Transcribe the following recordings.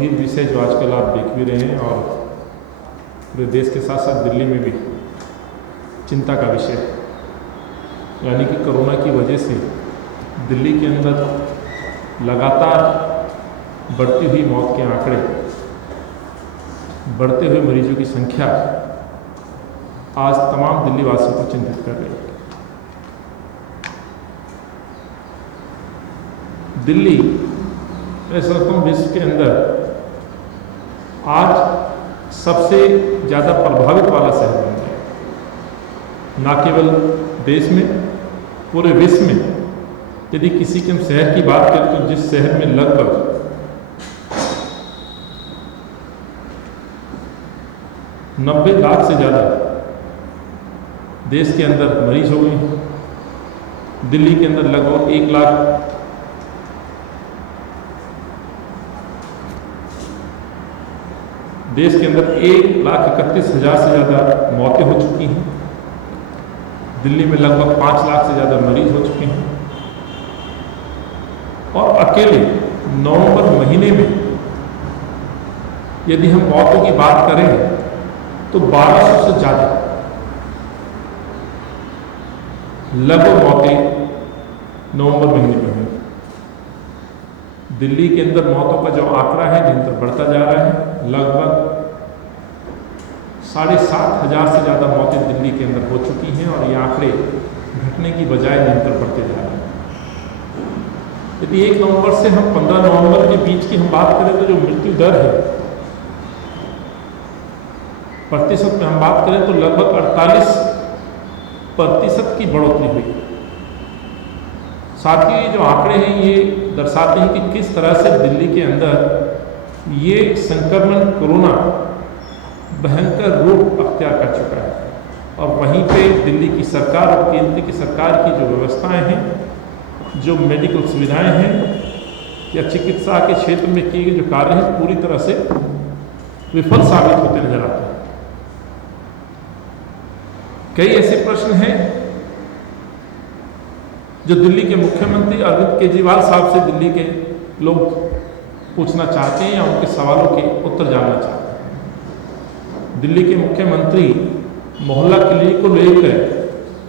गंभीर विषय जो आजकल आप देख भी रहे हैं और पूरे देश के साथ साथ दिल्ली में भी चिंता का विषय है, यानी कि कोरोना की वजह से दिल्ली के अंदर लगातार बढ़ती हुई मौत के आंकड़े, बढ़ते हुए मरीजों की संख्या आज तमाम दिल्ली वासियों को चिंतित कर रही है। दिल्ली मैं समझता हूँ विश्व के अंदर आज सबसे ज़्यादा प्रभावित वाला शहर बन गया, ना केवल देश में, पूरे विश्व में। यदि किसी के हम शहर की बात करें तो जिस शहर में लगभग 90 लाख से ज़्यादा देश के अंदर मरीज हो गए, दिल्ली के अंदर लगभग 1 लाख देश के अंदर 1,31,000 से ज़्यादा मौतें हो चुकी हैं। दिल्ली में लगभग 5 लाख से ज़्यादा मरीज हो चुके हैं और अकेले नवंबर महीने में यदि हम मौतों की बात करें तो 1200 से ज़्यादा लगभग मौतें नवंबर महीने में हुई। दिल्ली के अंदर मौतों का जो आंकड़ा है दिन तक बढ़ता जा रहा है, लगभग 7,500 से ज़्यादा मौतें दिल्ली के अंदर हो चुकी हैं और ये आंकड़े घटने की बजाय निरंतर बढ़ते जा रहे हैं। यदि 1 नवंबर से हम 15 नवंबर के बीच की हम बात करें तो जो मृत्यु दर है प्रतिशत में हम बात करें तो लगभग 48% की बढ़ोतरी हुई। साथ ही जो आंकड़े हैं ये दर्शाते हैं कि किस तरह से दिल्ली के अंदर ये संक्रमण कोरोना भयंकर रूप अख्तियार कर चुका है और वहीं पे दिल्ली की सरकार और केंद्र की सरकार की जो व्यवस्थाएं हैं, जो मेडिकल सुविधाएं हैं या चिकित्सा के क्षेत्र में किए गए जो कार्य हैं पूरी तरह से विफल साबित होते नजर आते हैं। कई ऐसे प्रश्न हैं जो दिल्ली के मुख्यमंत्री अरविंद केजरीवाल साहब से दिल्ली के लोग पूछना चाहते हैं या उनके सवालों के उत्तर जानना चाहते हैं। दिल्ली के मुख्यमंत्री मोहल्ला क्लिनिक को लेकर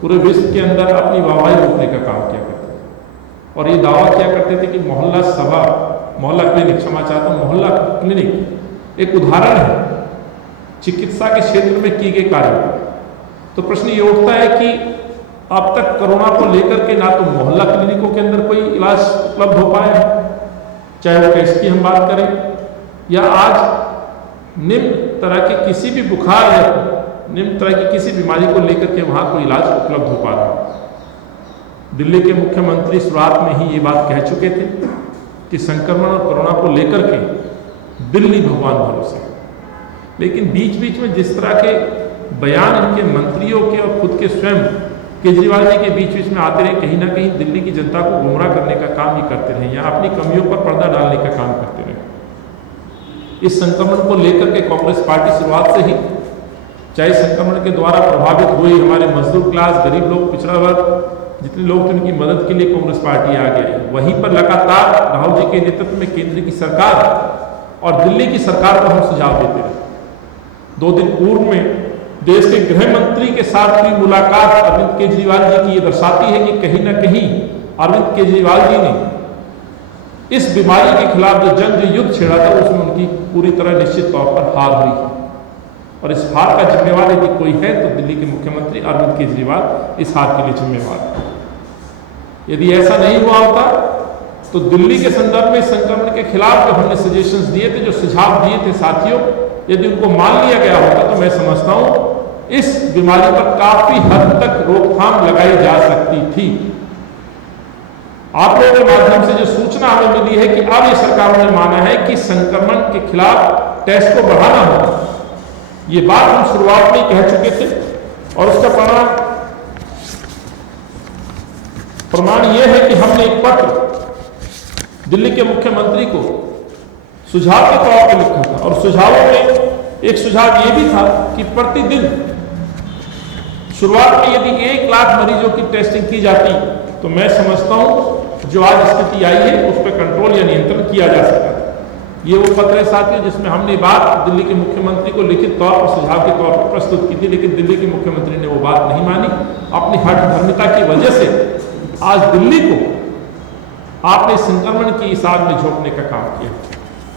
पूरे विश्व के अंदर अपनी वाहवाही रोकने का काम किया करते थे और ये दावा किया करते थे कि मोहल्ला क्लिनिक एक उदाहरण है चिकित्सा के क्षेत्र में किए गए कार्यों। तो प्रश्न ये उठता है कि अब तक कोरोना को लेकर के ना तो मोहल्ला क्लिनिकों के अंदर कोई इलाज उपलब्ध हो पाया है, चाहे वो कैस की हम बात करें या आज निम्न तरह के किसी भी बुखार या निम्न तरह की किसी बीमारी को लेकर के वहाँ कोई इलाज उपलब्ध हो पा रहा है। दिल्ली के मुख्यमंत्री शुरुआत में ही ये बात कह चुके थे कि संक्रमण और कोरोना को लेकर के दिल्ली भगवान भरोसे, लेकिन बीच बीच में जिस तरह के बयान इनके मंत्रियों के और खुद के स्वयं केजरीवाल जी के बीच बीच में आते रहे, कहीं ना कहीं दिल्ली की जनता को गुमराह करने का काम ही करते रहे या अपनी कमियों पर पर्दा डालने का काम करते रहे। इस संक्रमण को लेकर के कांग्रेस पार्टी शुरुआत से ही, चाहे संक्रमण के द्वारा प्रभावित हुई हमारे मजदूर क्लास, गरीब लोग, पिछड़ा वर्ग, जितने लोग थे उनकी मदद के लिए कांग्रेस पार्टी आ गई। वहीं पर लगातार राहुल जी के नेतृत्व में केंद्र की सरकार और दिल्ली की सरकार को हम सुझाव देते रहे। 2 दिन पूर्व में देश के गृह मंत्री के साथ हुई मुलाकात अरविंद केजरीवाल जी की ये दर्शाती है कि कहीं ना कहीं अरविंद केजरीवाल जी ने इस बीमारी के खिलाफ जो युद्ध छेड़ा था उसमें उनकी पूरी तरह निश्चित तौर पर हार हुई है और इस हार का जिम्मेवार यदि कोई है तो दिल्ली के मुख्यमंत्री अरविंद केजरीवाल इस हार के लिए जिम्मेवार है। यदि ऐसा नहीं हुआ होता तो दिल्ली के संदर्भ में संक्रमण के खिलाफ जो हमने सजेशंस दिए थे, जो सुझाव दिए थे साथियों, यदि उनको मान लिया गया होता तो मैं समझता हूं इस बीमारी पर काफी हद तक रोकथाम लगाई जा सकती थी। आप लोगों के माध्यम से जो सूचना हमें मिली है कि अब ये सरकारों ने माना है कि संक्रमण के खिलाफ टेस्ट को बढ़ाना होगा, ये बात हम शुरुआत में कह चुके थे और उसका प्रमाण यह है कि हमने एक पत्र दिल्ली के मुख्यमंत्री को सुझाव के तौर पर लिखा था और सुझावों में एक सुझाव यह भी था कि प्रतिदिन शुरुआत में यदि 1 लाख मरीजों की टेस्टिंग की जाती तो मैं समझता हूं जो आज स्थिति आई है उस पर कंट्रोल या नियंत्रण किया जा सकता था। ये वो पत्र है साथियों जिसमें हमने बात दिल्ली के मुख्यमंत्री को लिखित तौर पर सुझाव के तौर पर प्रस्तुत की थी, लेकिन दिल्ली के मुख्यमंत्री ने वो बात नहीं मानी। अपनी हठधर्मिता की वजह से आज दिल्ली को आपने संक्रमण की इस आग में झोंकने का काम किया।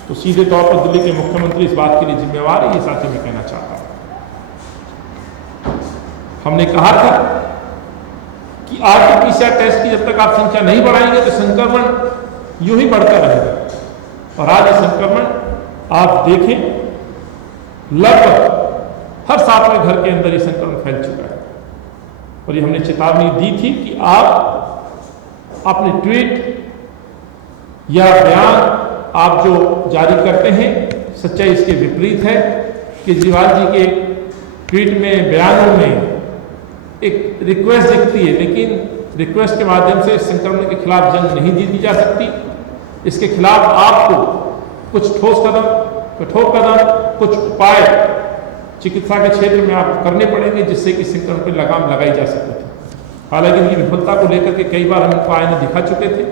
तो सीधे तौर पर दिल्ली के मुख्यमंत्री इस बात के लिए जिम्मेवार है, ये साथी मैं कहना चाहता हूं। हमने कहा था कि आरटीपीसीआर टेस्ट की जब तक आप संख्या नहीं बढ़ाएंगे तो संक्रमण यूं ही बढ़ता रहेगा, और आज ये संक्रमण आप देखें लगभग हर 7वें घर के अंदर ये संक्रमण फैल चुका है। और ये हमने चेतावनी दी थी कि आप अपने ट्वीट या बयान आप जो जारी करते हैं, सच्चाई इसके विपरीत है। केजरीवाल जी के ट्वीट में, बयानों में एक रिक्वेस्ट दिखती है, लेकिन रिक्वेस्ट के माध्यम से संक्रमण के खिलाफ जंग नहीं जीती जा सकती। इसके खिलाफ आपको कुछ ठोस कदम, कठोर कदम, कुछ उपाय चिकित्सा के क्षेत्र में आप करने पड़ेंगे जिससे कि संक्रमण पर लगाम लगाई जा सके। हालांकि इनकी विफलता को लेकर के कई बार हम इनको आईना दिखा चुके थे।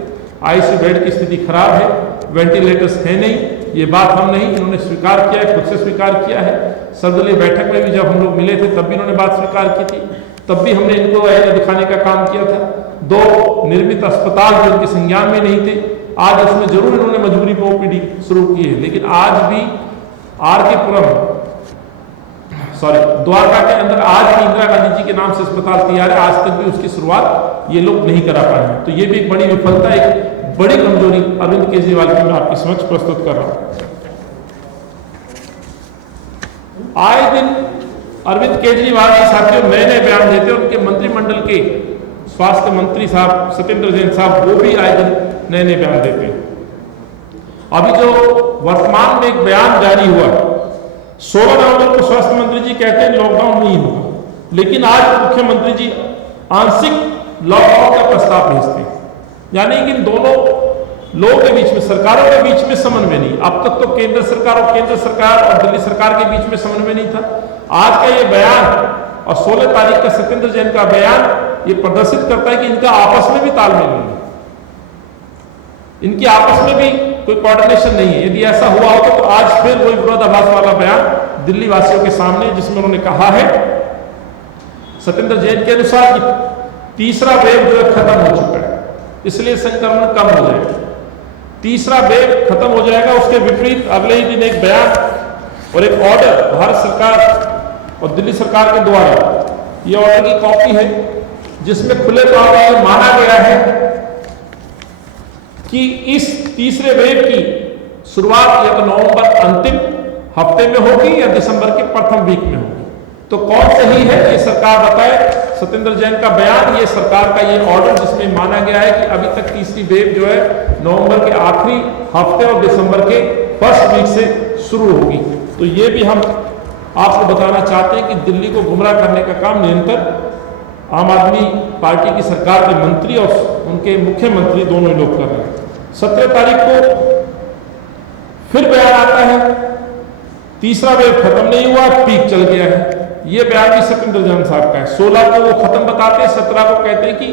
आईसीयू बेड की स्थिति खराब है, वेंटिलेटर्स है नहीं, ये बात हम नहीं, इन्होंने स्वीकार किया है, खुद से स्वीकार किया है। सर्वदलीय बैठक में भी जब हम लोग मिले थे तब भी इन्होंने बात स्वीकार की थी, तब भी हमने इनको आईना दिखाने का काम किया था। 2 निर्मित अस्पताल जो इनके संज्ञान में नहीं थे, आज उसमें जरूर इन्होंने मजबूरी में ओपीडी शुरू की है, लेकिन आज भी द्वारका के अंदर आज भी इंदिरा गांधी जी के नाम से अस्पताल तैयार है, आज तक भी उसकी शुरुआत ये लोग नहीं करा पाए हैं। तो ये भी एक बड़ी विफलता, एक बड़ी कमजोरी अरविंद केजरीवाल की मैं आपके समक्ष प्रस्तुत कर रहा हूं। आए दिन अरविंद केजरीवाल के साथियों नए नए बयान देते हैं। उनके मंत्रिमंडल के स्वास्थ्य मंत्री साहब सत्येंद्र जैन साहब, वो भी आए दिन नए नए बयान देते हैं। अभी जो वर्तमान में एक बयान जारी हुआ है, 16 नवंबर को स्वास्थ्य मंत्री जी कहते हैं लॉकडाउन नहीं होगा, लेकिन आज मुख्यमंत्री जी आंशिक लॉकडाउन का प्रस्ताव भेजते हैं। यानी कि इन दोनों लोगों के बीच में, सरकारों के बीच में समन्वय नहीं। अब तक तो केंद्र सरकार और दिल्ली सरकार के बीच में समन्वय नहीं था। आज का ये बयान और 16 तारीख का सत्येंद्र जैन का बयान ये प्रदर्शित करता है कि इनका आपस में भी तालमेल नहीं है, इनकी आपस में भी कोई कोऑर्डिनेशन नहीं है। यदि ऐसा हुआ होता तो आज फिर वही विरोधाभास वाला बयान दिल्ली वासियों के सामने, जिसमें उन्होंने कहा है सत्येंद्र जैन के अनुसार कि तीसरा वेव जो है खत्म हो चुका है, इसलिए संक्रमण कम हो जाएगा, तीसरा वेव खत्म हो जाएगा। उसके विपरीत अगले ही दिन एक बयान और एक ऑर्डर भारत सरकार और दिल्ली सरकार के द्वारा, ये ऑर्डर की कॉपी है, जिसमें खुले तौर पर माना गया है कि इस तीसरे वेव की शुरुआत या तो नवंबर अंतिम हफ्ते में होगी या दिसंबर के प्रथम वीक में होगी। तो कौन सही है ये सरकार बताए। सत्येंद्र जैन का बयान, ये सरकार का ये ऑर्डर, जिसमें माना गया है कि अभी तक तीसरी वेव जो है नवंबर के आखिरी हफ्ते और दिसंबर के फर्स्ट वीक से शुरू होगी। तो ये भी हम आपको बताना चाहते हैं कि दिल्ली को गुमराह करने का काम निरंतर आम आदमी पार्टी की सरकार के मंत्री और उनके मुख्यमंत्री दोनों लोग कर रहे हैं। 17 तारीख को फिर बयान आता है तीसरा वेव खत्म नहीं हुआ, पीक चल गया है। ये बयान भी सत्येंद्र जैन साहब का है। 16 को वो खत्म बताते हैं, 17 को कहते हैं कि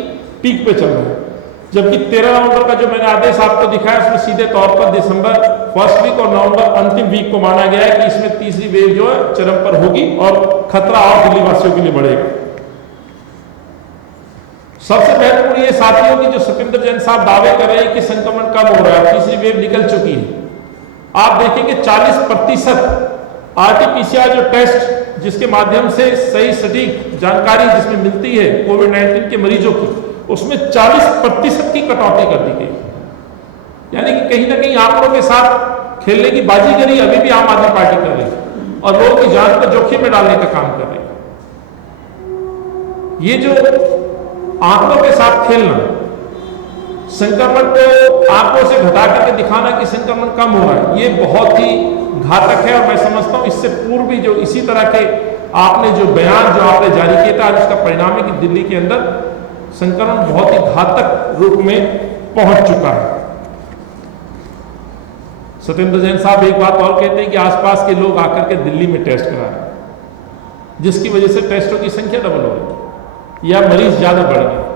पीक पे चल रहा है। जबकि 13 नवंबर का जो मैंने आदेश आपको दिखाया, उसमें सीधे तौर पर दिसंबर फर्स्ट वीक और नवंबर अंतिम वीक को माना गया है कि इसमें तीसरी वेव जो है चरम पर होगी और खतरा और दिल्ली वासियों के लिए बढ़ेगा। सबसे महत्वपूर्ण ये साथियों की जो सत्येंद्र जैन साहब दावे कर रहे हैं कि संक्रमण कम हो रहा है, तीसरी वेव निकल चुकी है। आप देखेंगे 40% आरटीपीसीआर जो टेस्ट जिसके माध्यम से सही सटीक जानकारी जिसमें मिलती है कोविड-19 के मरीजों की, उसमें 40% की कटौती कर दी गई। यानी कि कहीं ना कहीं आंकड़ों के साथ खेलने की बाजीगरी अभी भी आम आदमी पार्टी कर रही है और लोगों की जान को जोखिम में डालने का काम कर रही है। ये जो आंकड़ों के साथ खेलना, संक्रमण को आंकड़ों से घटा करके दिखाना कि संक्रमण कम हो रहा है, ये बहुत ही घातक है। और मैं समझता हूं इससे पूर्व भी जो इसी तरह के आपने जो बयान जो आपने जारी किया था, उसका परिणाम है कि दिल्ली के अंदर संक्रमण बहुत ही घातक रूप में पहुंच चुका है। सत्येंद्र जैन साहब एक बात और कहते हैं कि आसपास के लोग आकर के दिल्ली में टेस्ट करा रहे हैं, जिसकी वजह से टेस्टों की संख्या डबल हो गई या मरीज ज्यादा बढ़ गए।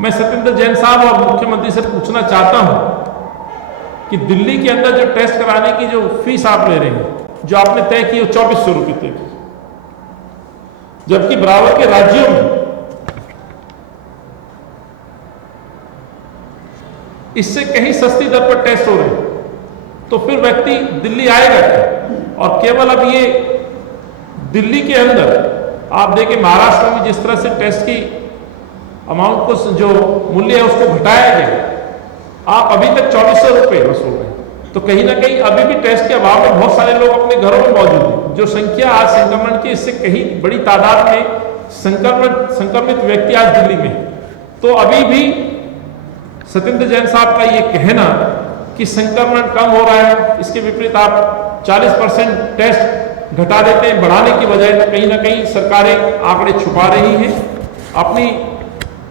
मैं सत्येंद्र जैन साहब और मुख्यमंत्री से पूछना चाहता हूं कि दिल्ली के अंदर जो टेस्ट कराने की जो फीस आप ले रहे हैं, जो आपने तय की, वो 2400 रुपये तय की, जबकि बराबर के राज्यों में इससे कहीं सस्ती दर पर टेस्ट हो रहे हैं। तो फिर व्यक्ति दिल्ली आएगा क्या? और केवल अब ये दिल्ली के अंदर आप देखें, महाराष्ट्र में जिस तरह से टेस्ट की अमाउंट को, जो मूल्य है उसको घटाया गया, आप अभी तक 2400 रुपये वसूल रहे हैं। तो कहीं ना कहीं अभी भी टेस्ट के अभाव में बहुत सारे लोग अपने घरों में मौजूद हैं। जो संख्या आज संक्रमण की, इससे कहीं बड़ी तादाद में संक्रमित व्यक्ति आज दिल्ली में। तो अभी भी सत्येंद्र जैन साहब का ये कहना कि संक्रमण कम हो रहा है, इसके विपरीत आप 40% टेस्ट घटा देते हैं बढ़ाने की बजाय, तो कहीं ना कहीं सरकारें आंकड़े छुपा रही हैं अपनी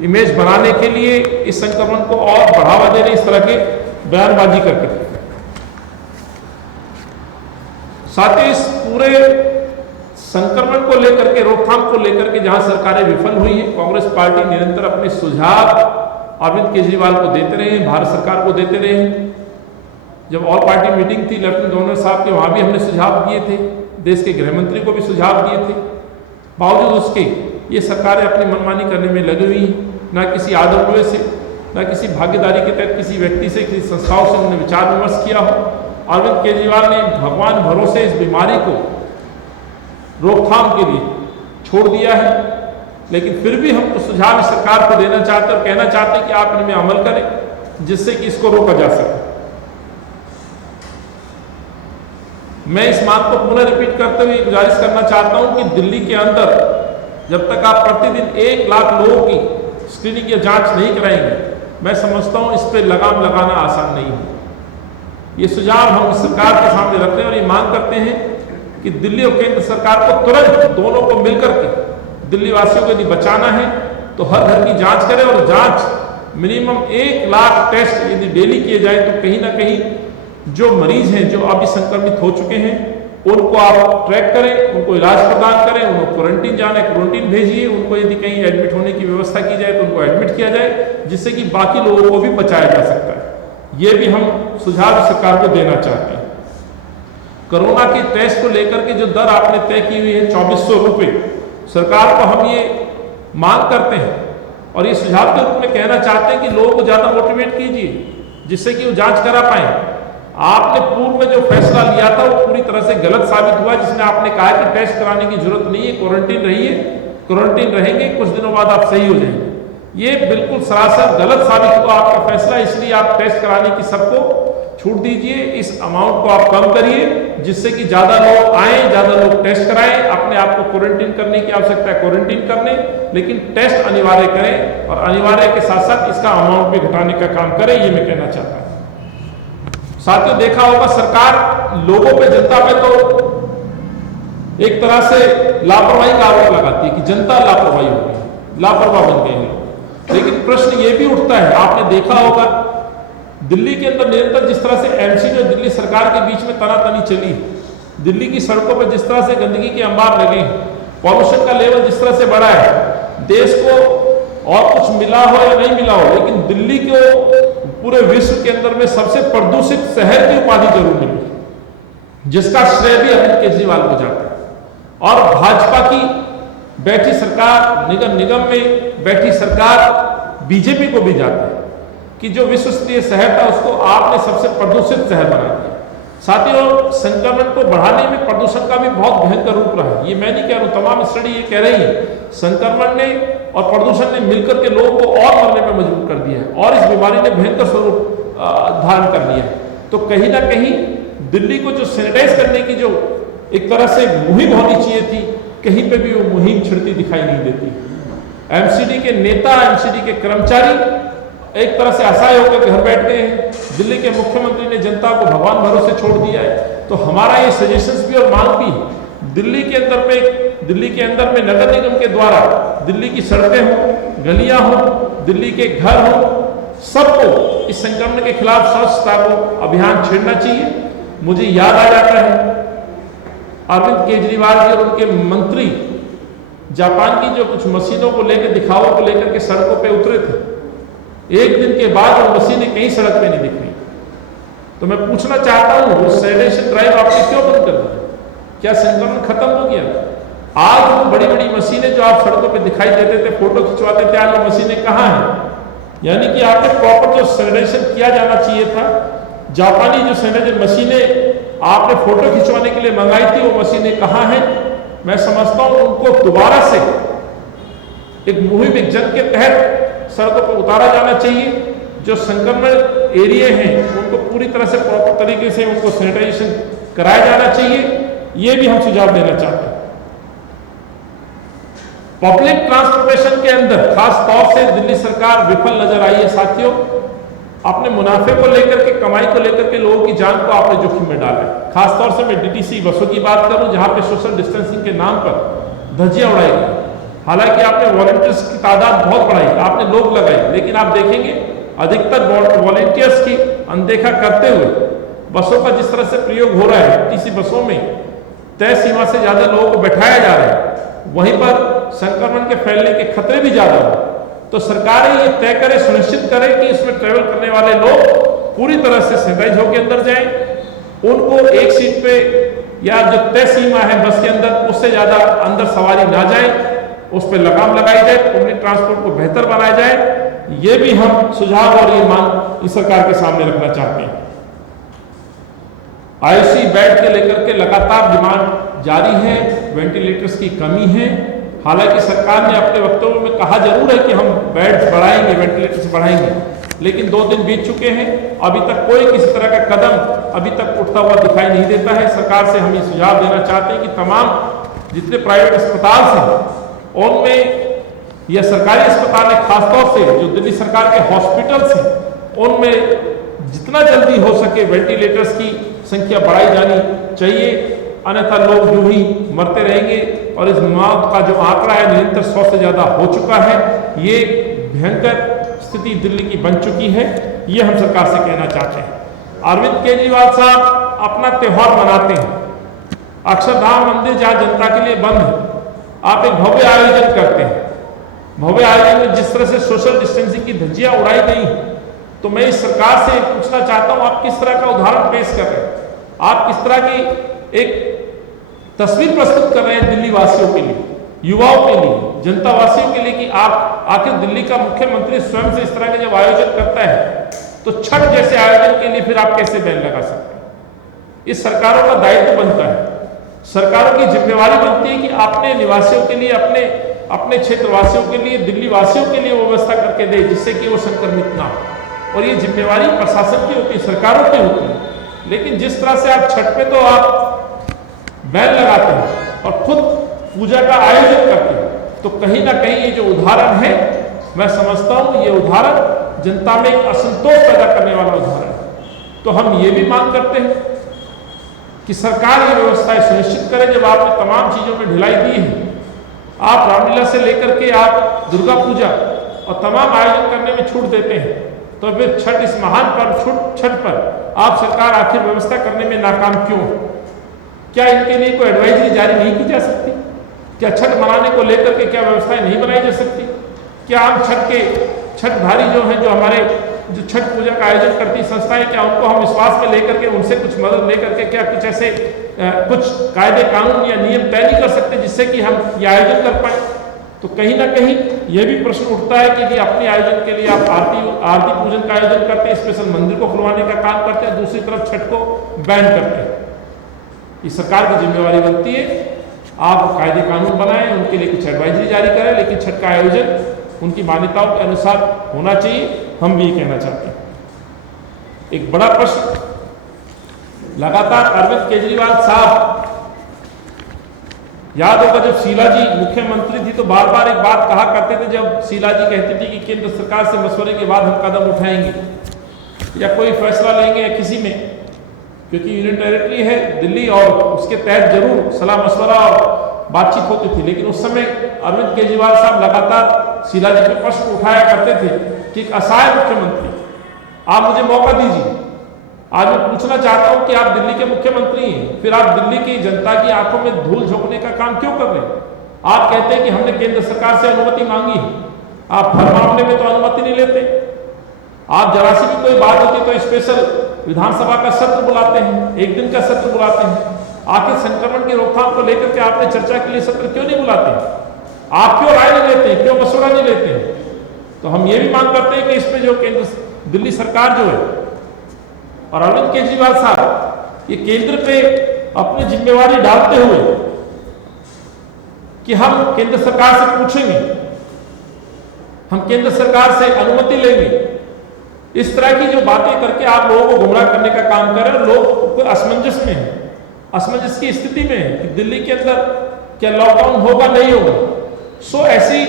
इमेज बनाने के लिए, इस संक्रमण को और बढ़ावा देने इस तरह के बयानबाजी करके। साथ ही इस पूरे संक्रमण को लेकर के, रोकथाम को लेकर के जहां सरकारें विफल हुई हैं, कांग्रेस पार्टी निरंतर अपने सुझाव अरविंद केजरीवाल को देते रहे, भारत सरकार को देते रहे। जब ऑल पार्टी मीटिंग थी लेफ्टिनेंट गवर्नर साहब के, वहां भी हमने सुझाव दिए थे, देश के गृह मंत्री को भी सुझाव दिए थे। बावजूद उसके ये सरकारें अपनी मनमानी करने में लगी हुई हैं। ना किसी आदरपुरे से, ना किसी भागीदारी के तहत किसी व्यक्ति से, किसी संस्थाओं से उन्होंने विचार विमर्श किया हो। अरविंद केजरीवाल ने भगवान भरोसे इस बीमारी को रोकथाम के लिए छोड़ दिया है, लेकिन फिर भी हम कुछ सुझाव इस सरकार को देना चाहते हैं और कहना चाहते हैं कि आप इनमें अमल करें, जिससे कि इसको रोका जा सके। मैं इस बात को पुनः रिपीट करते हुए गुजारिश करना चाहता हूं कि दिल्ली के अंदर जब तक आप प्रतिदिन 1 लाख लोगों की स्क्रीनिंग या जांच नहीं कराएंगे, मैं समझता हूं इस पर लगाम लगाना आसान नहीं है। ये सुझाव हम सरकार के सामने रखते हैं और ये मांग करते हैं कि दिल्ली और केंद्र सरकार को तुरंत दोनों को मिलकर के दिल्ली वासियों को यदि बचाना है तो हर घर की जांच करें, और जांच मिनिमम 1 लाख टेस्ट यदि डेली किए जाए तो कहीं ना कहीं जो मरीज हैं, जो अभी संक्रमित हो चुके हैं, उनको आप ट्रैक करें, उनको इलाज प्रदान करें, उनको क्वारंटीन जाना है क्वारंटीन भेजिए, उनको यदि कहीं एडमिट होने की व्यवस्था की जाए तो उनको एडमिट किया जाए, जिससे कि बाकी लोगों को भी बचाया जा सकता है। ये भी हम सुझाव सरकार को देना चाहते हैं। कोरोना के टेस्ट को लेकर के जो दर आपने तय की हुई है 2400 रुपये, सरकार को हम ये मांग करते हैं और ये सुझाव के रूप में कहना चाहते हैं कि लोगों को ज्यादा मोटिवेट कीजिए, जिससे कि वो जांच करा पाए। आपने पूर्व में जो फैसला लिया था वो पूरी तरह से गलत साबित हुआ, जिसमें आपने कहा कि टेस्ट कराने की जरूरत नहीं है, क्वारंटीन रहिए, क्वारंटीन रहेंगे, कुछ दिनों बाद आप सही हो जाएंगे। ये बिल्कुल सरासर गलत साबित हुआ आपका फैसला, इसलिए आप टेस्ट कराने की सबको छूट दीजिए, इस अमाउंट को आप कम करिए, जिससे कि ज्यादा लोग आए, ज्यादा लोग टेस्ट कराएं। अपने आप को क्वारंटीन करने की आवश्यकता है, क्वारंटीन करने, लेकिन टेस्ट अनिवार्य करें और अनिवार्य के साथ साथ इसका अमाउंट भी घटाने का काम करें, ये मैं कहना चाहता हूं। साथियों, देखा होगा सरकार लोगों पे, जनता पे तो एक तरह से लापरवाही का आरोप लगाती है कि जनता लापरवाही हो गई, लापरवाह बन गए हैं। लेकिन प्रश्न ये भी उठता है, आपने देखा होगा दिल्ली के अंदर निरंतर जिस तरह से एमसीडी और दिल्ली सरकार के बीच में तनातनी चली, दिल्ली की सड़कों पर जिस तरह से गंदगी के अंबार लगे, पॉल्यूशन का लेवल जिस तरह से बढ़ा है, देश को और कुछ मिला हो या नहीं मिला हो, लेकिन दिल्ली को पूरे विश्व के अंदर में सबसे प्रदूषित शहर की उपाधि जरूर मिली, जिसका श्रेय भी अरविंद केजरीवाल को जाता है। और भाजपा की बैठी सरकार, निगम में बैठी सरकार बीजेपी को भी जाता है कि जो विश्व स्तरीय शहर था उसको आपने सबसे प्रदूषित शहर बना दिया। साथियों, संक्रमण को बढ़ाने में प्रदूषण का भी बहुत भयंकर रूप रहा है। ये मैं नहीं कह रहा हूं, तमाम स्टडी ये कह रही है, संक्रमण ने और प्रदूषण ने मिलकर के लोगों को और मरने में मजबूर कर दिया है और इस बीमारी ने भयंकर स्वरूप धारण कर लिया है। तो कहीं ना कहीं दिल्ली को जो सैनिटाइज करने की जो एक तरह से मुहिम होनी चाहिए थी, कहीं पे भी वो मुहिम छिड़ती दिखाई नहीं देती। एमसीडी के नेता, एमसीडी के कर्मचारी एक तरह से असहाय होकर घर बैठते हैं। दिल्ली के मुख्यमंत्री ने जनता को भगवान भरोसे छोड़ दिया है। तो हमारा ये सजेशंस भी और मांग भी है, दिल्ली के अंदर में नगर निगम के द्वारा दिल्ली की सड़कें हों, गलियां हों, दिल्ली के घर हों, सबको इस संक्रमण के खिलाफ स्वच्छता को अभियान छेड़ना चाहिए। मुझे याद आ जाता है अरविंद केजरीवाल जी और उनके मंत्री जापान की जो कुछ मशीनों को लेकर, दिखावों को लेकर के सड़कों पे उतरे थे। एक दिन के बाद वो मशीनें कहीं सड़क पे नहीं दिख रही। तो मैं पूछना चाहता हूं वो सैनिटाइजेशन ड्राइव आपने क्यों बंद कर दी? क्या संक्रमण खत्म हो गया? आज वो बड़ी बड़ी मशीनें जो आप सड़कों पे दिखाई देते थे, फोटो खिंचवाते थे, आज वो मशीनें कहाँ हैं? यानी कि आपने प्रॉपर जो सैनिटाइजेशन किया जाना चाहिए था, जापानी जो सैनिटाइजर मशीनें आपने फोटो खिंचवाने के लिए मंगाई थी, वो मशीनें कहाँ हैं? मैं समझता हूं उनको दोबारा से एक मुहिम, एक जंग के तहत सड़कों पर उतारा जाना चाहिए। जो संक्रमण एरिया हैं उनको पूरी तरह से प्रॉपर तरीके से उनको सैनिटाइजेशन कराया जाना चाहिए, ये भी हम सुझाव देना चाहते हैं। पब्लिक ट्रांसपोर्टेशन के अंदर खास तौर से दिल्ली सरकार विफल नजर आई है साथियों। अपने मुनाफे को लेकर के, कमाई को लेकर के लोगों की जान को आपने जोखिम में डाला है। खासतौर से मैं डीटीसी बसों की बात करूं, जहां पे सोशल डिस्टेंसिंग के नाम पर धज्जियां उड़ाई गई। हालांकि आपने वॉलंटियर्स की तादाद बहुत बढ़ाई, आपने लोग लगाए, लेकिन आप देखेंगे अधिकतर वॉलंटियर्स की अनदेखा करते हुए बसों का जिस तरह से प्रयोग हो रहा है, डीटीसी बसों में तय सीमा से ज्यादा लोगों को बैठाया जा रहा है, वहीं पर संक्रमण के फैलने के खतरे भी ज्यादा हो। तो सरकारें ये तय करे, सुनिश्चित करें कि इसमें ट्रेवल करने वाले लोग पूरी तरह से सैनिटाइज होकर अंदर जाएं, उनको एक सीट पे या जो तय सीमा है बस के अंदर उससे ज्यादा अंदर सवारी ना जाए, उस पर लगाम लगाई जाए, पब्लिक ट्रांसपोर्ट को बेहतर बनाया जाए। ये भी हम सुझाव और ये मांग इस सरकार के सामने रखना चाहते हैं। आईसीयू बेड के लेकर के लगातार डिमांड जारी है, वेंटिलेटर्स की कमी है। हालांकि सरकार ने अपने वक्तव्य में कहा जरूर है कि हम बेड्स बढ़ाएंगे, वेंटिलेटर्स बढ़ाएंगे, लेकिन 2 दिन बीत चुके हैं, अभी तक कोई किसी तरह का कदम अभी तक उठता हुआ दिखाई नहीं देता है। सरकार से हम ये सुझाव देना चाहते हैं कि तमाम जितने प्राइवेट अस्पताल हैं उनमें या सरकारी अस्पताल है, खासतौर से जो दिल्ली सरकार के हॉस्पिटल्स हैं उनमें जितना जल्दी हो सके वेंटिलेटर्स की संख्या बढ़ाई जानी चाहिए, अन्यथा लोग यूं ही मरते रहेंगे। और इस मौत का जो आंकड़ा है निरंतर 100 से ज्यादा हो चुका है। ये भयंकर स्थिति दिल्ली की बन चुकी है, ये हम सरकार से कहना चाहते हैं। अरविंद केजरीवाल साहब अपना त्योहार मनाते हैं, अक्षरधाम मंदिर जहां जनता के लिए बंद है, आप एक भव्य आयोजन करते हैं। भव्य आयोजन में जिस तरह से सोशल डिस्टेंसिंग की धज्जियां उड़ाई गई, तो मैं इस सरकार से पूछना चाहता हूं, आप किस तरह का उदाहरण पेश कर रहे हैं? आप किस तरह की एक तस्वीर प्रस्तुत कर रहे हैं दिल्ली वासियों के लिए, युवाओं के लिए, जनता वासियों के लिए कि आप आखिर दिल्ली का मुख्यमंत्री स्वयं से इस तरह का जब आयोजन करता है तो छठ जैसे आयोजन के लिए फिर आप कैसे बैन लगा सकते हैं? इस सरकारों का दायित्व बनता है, सरकारों की जिम्मेवारी बनती है कि अपने निवासियों के लिए, अपने क्षेत्रवासियों के लिए, दिल्ली वासियों के लिए व्यवस्था करके दे जिससे कि वो संक्रमित ना हो। और ये जिम्मेवारी प्रशासन की होती है, सरकारों की होती है। लेकिन जिस तरह से आप छठ पे तो आप बैन लगाते हैं और खुद पूजा का आयोजन करते हैं, तो कहीं ना कहीं ये जो उदाहरण है, मैं समझता हूं ये उदाहरण जनता में एक असंतोष पैदा करने वाला उदाहरण है। तो हम ये भी मांग करते हैं कि सरकार ये व्यवस्थाएं सुनिश्चित करे। जब आपने तमाम चीजों में ढिलाई दी है, आप रामलीला से लेकर के आप दुर्गा पूजा और तमाम आयोजन करने में छूट देते हैं, तो फिर छठ, इस महान पर्व छठ पर आप सरकार आखिर व्यवस्था करने में नाकाम क्यों? क्या इनके लिए कोई एडवाइजरी जारी नहीं की जा सकती? क्या छठ मनाने को लेकर के क्या व्यवस्थाएं नहीं बनाई जा सकती? क्या हम छठधारी जो हैं, जो हमारे जो छठ पूजा का आयोजन करती संस्थाएं, क्या उनको हम विश्वास में लेकर के उनसे कुछ मदद लेकर के क्या कुछ ऐसे कुछ कायदे कानून या नियम तय नहीं कर सकते जिससे कि हम ये आयोजन कर पाए? तो कहीं ना कहीं यह भी प्रश्न उठता है कि अपने आयोजन के लिए आप आरती पूजन का आयोजन करते हैं, स्पेशल मंदिर को खुलवाने का काम करते हैं, दूसरी तरफ छठ को बैन करते हैं। ये सरकार की जिम्मेवारी बनती है, आप कायदे कानून बनाएं, उनके लिए कुछ एडवाइजरी जारी करें, लेकिन छठ का आयोजन उनकी मान्यताओं के अनुसार होना चाहिए। हम भी ये कहना चाहते हैं। एक बड़ा प्रश्न, लगातार अरविंद केजरीवाल साहब, याद होगा जब शीला जी मुख्यमंत्री थी तो बार बार एक बात कहा करते थे, जब शीला जी कहती थी कि केंद्र सरकार से मशवरे के बाद हम कदम उठाएंगे या कोई फैसला लेंगे या किसी में, क्योंकि यूनियन टेरिटरी है दिल्ली और उसके तहत जरूर सलाह मशवरा और बातचीत होती थी। लेकिन उस समय अरविंद केजरीवाल साहब लगातार शीला जी पे प्रश्न उठाया करते थे कि एक असहाय मुख्यमंत्री, आप मुझे मौका दीजिए। आज मैं पूछना चाहता हूं कि आप दिल्ली के मुख्यमंत्री हैं, फिर आप दिल्ली की जनता की आंखों में धूल झोंकने का काम क्यों कर रहे हैं? आप कहते हैं कि हमने केंद्र सरकार से अनुमति मांगी है, आप हर मामले में तो अनुमति नहीं लेते। आप जरा सी भी कोई बात होती तो स्पेशल विधानसभा का सत्र बुलाते हैं, एक दिन का सत्र बुलाते हैं। आखिर संक्रमण की रोकथाम को लेकर के आपने चर्चा के लिए सत्र क्यों नहीं बुलाते? आप क्यों राय नहीं लेते हैं, क्यों मशवरा नहीं लेते हैं? तो हम ये भी मांग करते हैं कि इसमें जो केंद्र दिल्ली सरकार जो है और अरविंद केजरीवाल साहब ये केंद्र पे अपनी जिम्मेवारी डालते हुए कि हम केंद्र सरकार से पूछेंगे, हम केंद्र सरकार से अनुमति लेंगे, इस तरह की जो बातें करके आप लोगों को गुमराह करने का काम कर रहे हैं। लोग असमंजस में है, असमंजस की स्थिति में है कि दिल्ली के अंदर क्या लॉकडाउन होगा नहीं होगा। सो ऐसी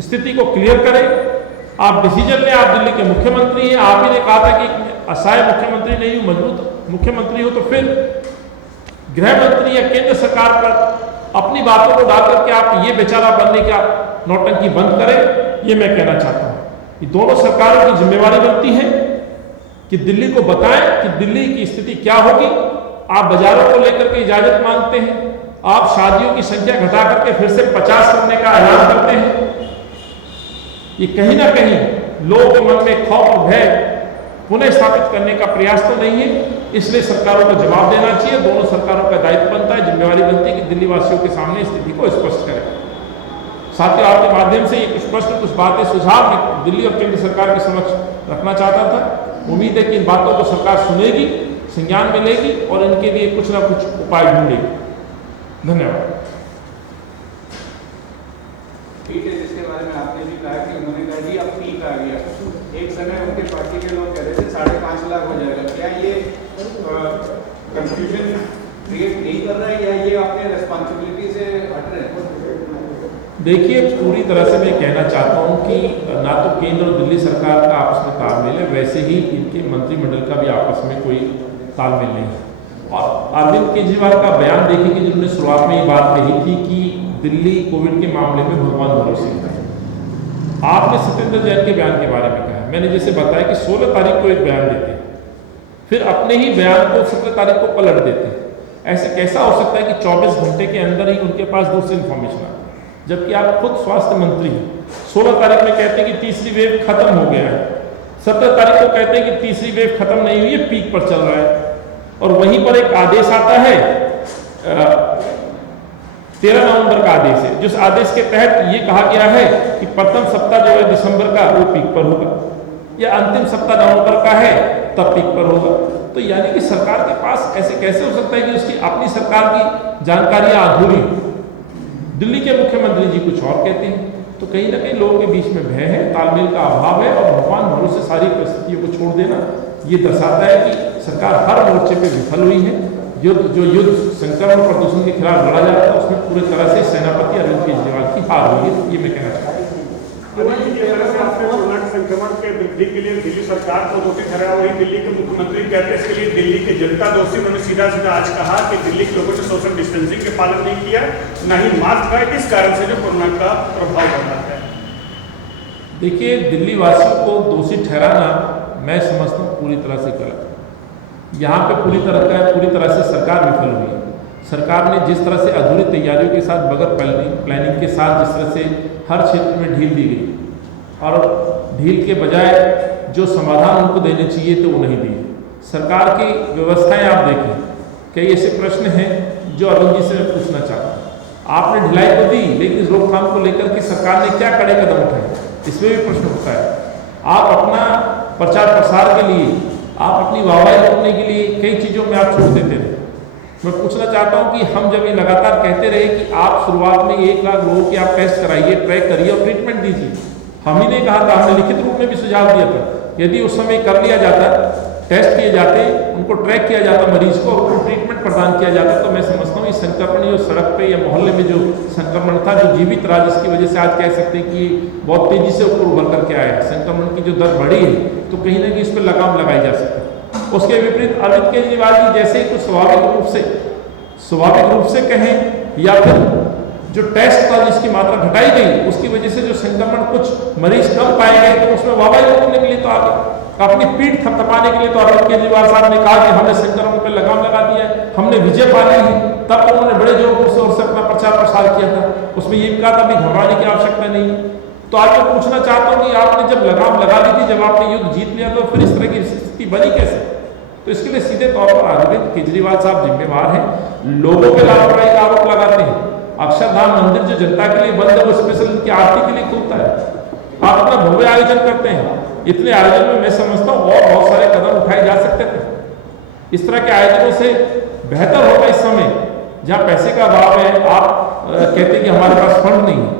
स्थिति को क्लियर करें। आप डिसीजन लें, आप दिल्ली के मुख्यमंत्री हैं, आप ही ने कहा था कि असहाय मुख्यमंत्री नहीं हूं, मजबूत मुख्यमंत्री हो, तो फिर गृह मंत्री या केंद्र सरकार पर अपनी बातों को डाल करके आप ये बेचारा बनने का नौटंकी बंद करें। ये मैं कहना चाहता हूं कि दोनों सरकारों की जिम्मेवारी बनती है कि दिल्ली को बताएं कि दिल्ली की स्थिति क्या होगी। आप बाजारों को लेकर के इजाजत मांगते हैं, आप शादियों की संख्या घटा करके फिर से 50 करने का ऐलान करते हैं। ये कहीं ना कहीं लोगों के मन में खौफ और भय पुनः स्थापित करने का प्रयास तो नहीं है। इसलिए सरकारों को जवाब देना चाहिए। दोनों सरकारों का दायित्व बनता है, जिम्मेवारी बनती है कि दिल्ली वासियों के सामने स्थिति को स्पष्ट करें। साथियों, आपके माध्यम से ये कुछ प्रश्न, कुछ बातें, सुझाव मैं दिल्ली और केंद्र सरकार के समक्ष रखना चाहता था। उम्मीद है कि इन बातों को सरकार सुनेगी, संज्ञान में लेगी और इनके लिए कुछ ना कुछ उपाय ढूंढेगी। धन्यवाद। ठीक है, जिसके बारे में आपने भी कहा कि उन्होंने कहा जी अब पीक आ गया। एक समय उनके पार्टी के लोग कह रहे थे 5.5 लाख हो जाएगा। क्या ये कंफ्यूजन क्रिएट नहीं कर रहा है या ये अपने रिस्पॉन्सिबिलिटी से हट रहे हैं? देखिए, पूरी तरह से मैं कहना चाहता हूं कि ना तो केंद्र और दिल्ली सरकार का आपस में तालमेल है, वैसे ही इनके मंत्रिमंडल का भी आपस में कोई तालमेल नहीं है। और अरविंद केजरीवाल का बयान देखिए कि जिन्होंने शुरुआत में ये बात कही थी कि दिल्ली कोविड के मामले में भगवान भरोसे है। आपने सत्येंद्र जैन के बयान के बारे में कहा, मैंने जैसे बताया कि 16 तारीख को एक बयान देते हैं, फिर अपने ही बयान को 17 तारीख को पलट देते हैं। ऐसे कैसा हो सकता है कि 24 घंटे के अंदर ही उनके पास दूसरी इन्फॉर्मेशन आती है, जबकि आप खुद स्वास्थ्य मंत्री हैं। 16 तारीख में कहते हैं कि तीसरी वेव खत्म हो गया है, 17 तारीख को कहते हैं कि तीसरी वेव खत्म नहीं हुई है, पीक पर चल रहा है। और वहीं पर एक आदेश आता है 13 नवंबर का आदेश है, जिस आदेश के तहत ये कहा गया है कि प्रथम सप्ताह जो है दिसंबर का वो पीक पर होगा, या अंतिम सप्ताह नवंबर का है तब पीक पर होगा। तो यानी कि सरकार के पास ऐसे कैसे हो सकता है कि उसकी अपनी सरकार की जानकारियां अधूरी हो। दिल्ली के मुख्यमंत्री जी कुछ और कहते हैं, तो कहीं ना कहीं लोगों के बीच में भय है, तालमेल का अभाव है और भगवान भरोसे सारी परिस्थितियों को छोड़ देना ये दर्शाता है कि सरकार हर मोर्चे पे विफल हुई है। युद्ध संक्रमण और प्रदूषण के खिलाफ लड़ा जा रहा था, उसमें पूरी तरह से सेनापति अरविंद केजरीवाल की हार हुई है। ये मैं कहना चाहता हूँ। कोरोना संक्रमण के वृद्धि के लिए दिल्ली सरकार को दोषी ठहराया, वही दिल्ली के मुख्यमंत्री कहते हैं इसके लिए दिल्ली की जनता दोषी। उन्होंने सीधा सीधा आज कहा कि दिल्ली के लोगों ने सोशल डिस्टेंसिंग के पालन नहीं किया, न ही मास्क का, इस कारण से जो कोरोना का प्रभाव बढ़ रहा है। देखिए, दिल्ली वासियों को दोषी ठहराना मैं समझता हूँ पूरी तरह से गलत। यहाँ पे पूरी तरह से सरकार विफल हुई है। सरकार ने जिस तरह से अधूरी तैयारियों के साथ, बगैर प्लानिंग के साथ जिस तरह से हर क्षेत्र में ढील दी गई और ढील के बजाय जो समाधान उनको देने चाहिए थे वो नहीं दिए। सरकार की व्यवस्थाएं आप देखें, कई ऐसे प्रश्न हैं जो अरुण जी से मैं पूछना चाहता हूँ। आपने ढिलाई तो दी, लेकिन इस रोकथाम को लेकर के सरकार ने क्या कड़े कदम उठाए, इसमें भी प्रश्न उठता है। आप अपना प्रचार प्रसार के लिए, आप अपनी वाहवाही करने के लिए कई चीज़ों में आप छूट देते रहे। मैं पूछना चाहता हूं कि हम जब ये लगातार कहते रहे कि आप शुरुआत में 1 लाख लोगों के आप टेस्ट कराइए, ट्रैक करिए और ट्रीटमेंट दीजिए, हम ही नहीं कहा था, हमने लिखित रूप में भी सुझाव दिया था। यदि उस समय कर लिया जाता, टेस्ट किए जाते, उनको ट्रैक किया जाता मरीज को और उनको ट्रीटमेंट प्रदान किया जाता, तो मैं समझता हूँ इस संक्रमण जो सड़क पे या मोहल्ले में जो संक्रमण था, जो जीवित रहा, जिसकी वजह से आज कह सकते हैं कि बहुत तेजी से ऊपर उभर करके आया, संक्रमण की जो दर बढ़ी है, तो कहीं ना कहीं इस पर लगाम लगाई जा सकती है। उसके विपरीत अरविंद केजरीवाल जी जैसे ही कुछ स्वाभाविक रूप से कहें या फिर जो टेस्ट था जिसकी मात्रा घटाई गई, उसकी वजह से जो संक्रमण कुछ मरीज कम पाए गए, तो उसमें वाहवाही करने के लिए तो अपनी पीठ थपथपाने के लिए तो अरविंद केजरीवाल साहब ने कहा कि हमने संक्रमण पर लगाम लगा दिया है, हमने विजय पा ली है। तब तो उन्होंने बड़े जोर से अपना प्रचार प्रसार किया था, उसमें ये भी कहा था कि घबराने की आवश्यकता नहीं है। तो आज मैं पूछना चाहता हूँ कि आपने जब लगाम लगा ली थी, जब आपने युद्ध जीत लिया, तो फिर इस तरह की स्थिति बनी कैसे? तो इसके लिए सीधे तौर पर अरविंद केजरीवाल साहब जिम्मेवार हैं। लोगों पे लापरवाही का आरोप लगाते हैं। अक्षरधाम मंदिर जो जनता के लिए बंद है, वो स्पेशल उनकी आरती के लिए खुलता है। आप अपना भव्य आयोजन करते हैं। इतने आयोजन में मैं समझता हूँ और बहुत सारे कदम उठाए जा सकते थे। इस तरह के आयोजनों से बेहतर होगा इस समय जहाँ पैसे का अभाव है, आप कहते हैं कि हमारे पास फंड नहीं है,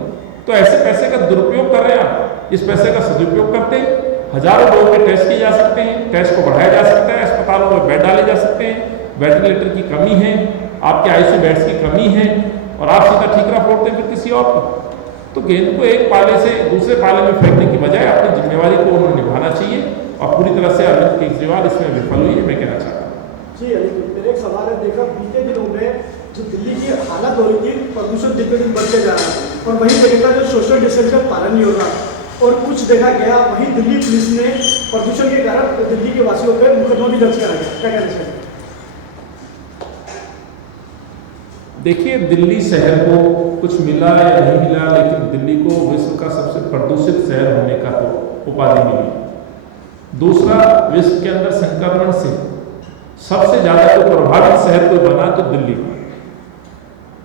तो ऐसे पैसे का दुरुपयोग कर रहे हैं आप। इस पैसे का सदुपयोग करते हैं, हजारों लोगों के टेस्ट किए जा सकते हैं, टेस्ट को बढ़ाया जा सकता है, अस्पतालों में बेड डाले जा सकते हैं, वेंटिलेटर की कमी है, आपके आईसीयू बेड्स की कमी है, और आप सीधा ठीकरा फोड़ते हैं फिर किसी और को। तो गेंद को एक पाले से दूसरे पाले में फेंकने की बजाय अपनी जिम्मेवारी को उन्होंने निभाना चाहिए, और पूरी तरह से अरविंद केजरीवाल इसमें विफल हुई है, मैं कहना चाहता हूँ। जी मेरा एक सवाल है, देखा बीते दिनों में जो दिल्ली की हालत हो रही थी, प्रदूषण दिन पे दिन बढ़ते जा रहा है, और वहीं देखा जो सोशल डिस्टेंस का पालन नहीं हो रहा, और कुछ देखा गया वहीं दिल्ली पुलिस ने प्रदूषण के कारण दिल्ली के वासियों पर मुकदमा भी दर्ज करा गया। क्या कहना चाहिए? देखिए, दिल्ली शहर को कुछ मिला या नहीं मिला, लेकिन दिल्ली को विश्व का सबसे प्रदूषित शहर होने का उपाधि मिली। दूसरा, विश्व के अंदर संक्रमण से सबसे ज्यादा जो प्रभावित शहर कोई बना तो दिल्ली।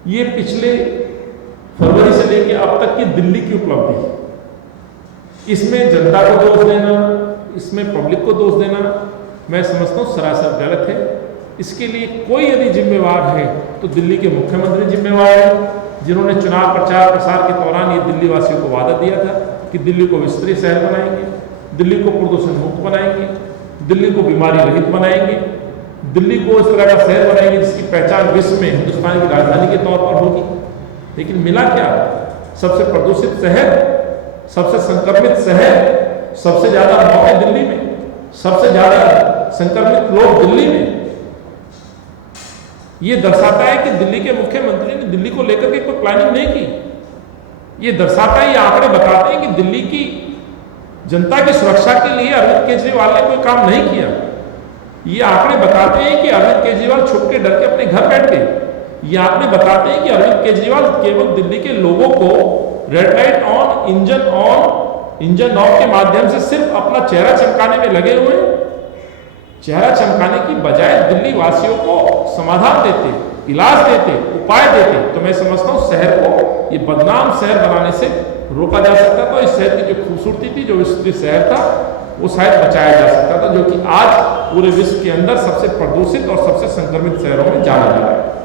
ये पिछले फरवरी से लेकर अब तक की दिल्ली की उपलब्धि है। इसमें जनता को दोष देना, इसमें पब्लिक को दोष देना, मैं समझता हूँ सरासर गलत है। इसके लिए कोई यदि जिम्मेवार है तो दिल्ली के मुख्यमंत्री जिम्मेवार है, जिन्होंने चुनाव प्रचार प्रसार के दौरान ये दिल्ली वासियों को वादा दिया था कि दिल्ली को विस्तृत शहर बनाएंगे, दिल्ली को प्रदूषण मुक्त बनाएंगे, दिल्ली को बीमारी रहित बनाएंगे, दिल्ली को इस तरह का शहर बनाएंगे जिसकी पहचान विश्व में हिंदुस्तान की राजधानी के तौर पर होगी। लेकिन मिला क्या? सबसे प्रदूषित शहर, सबसे संक्रमित शहर, सबसे ज्यादा मौतें दिल्ली में, सबसे ज्यादा संक्रमित लोग दिल्ली में। यह दर्शाता है कि दिल्ली के मुख्यमंत्री ने दिल्ली को लेकर के कोई प्लानिंग नहीं की। यह दर्शाता है, ये आंकड़े बताते हैं कि दिल्ली की जनता की सुरक्षा के लिए अरविंद केजरीवाल ने कोई काम नहीं किया। ये आंकड़े बताते हैं कि अरविंद केजरीवाल छुप के डर के अपने घर बैठ गए। ये आंकड़े बताते हैं कि अरविंद केजरीवाल केवल दिल्ली के लोगों को red light on, engine of के माध्यम से सिर्फ अपना चेहरा चमकाने में लगे हुए। चेहरा चमकाने की बजाय दिल्ली वासियों को समाधान देते, इलाज देते, उपाय देते, तो मैं समझता हूँ शहर को, ये बदनाम शहर बनाने से रोका जा सकता था। इस शहर की जो खूबसूरती थी, जो विस्तृत शहर था, वो शायद बचाया जा सकता था, जो कि आज पूरे विश्व के अंदर सबसे प्रदूषित और सबसे संक्रमित शहरों में जाना जा रहा है।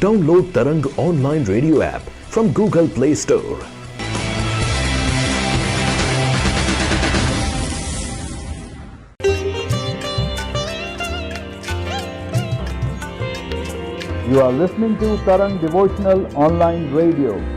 Download Tarang online radio app from Google Play Store. You are listening to Tarang Devotional Online Radio.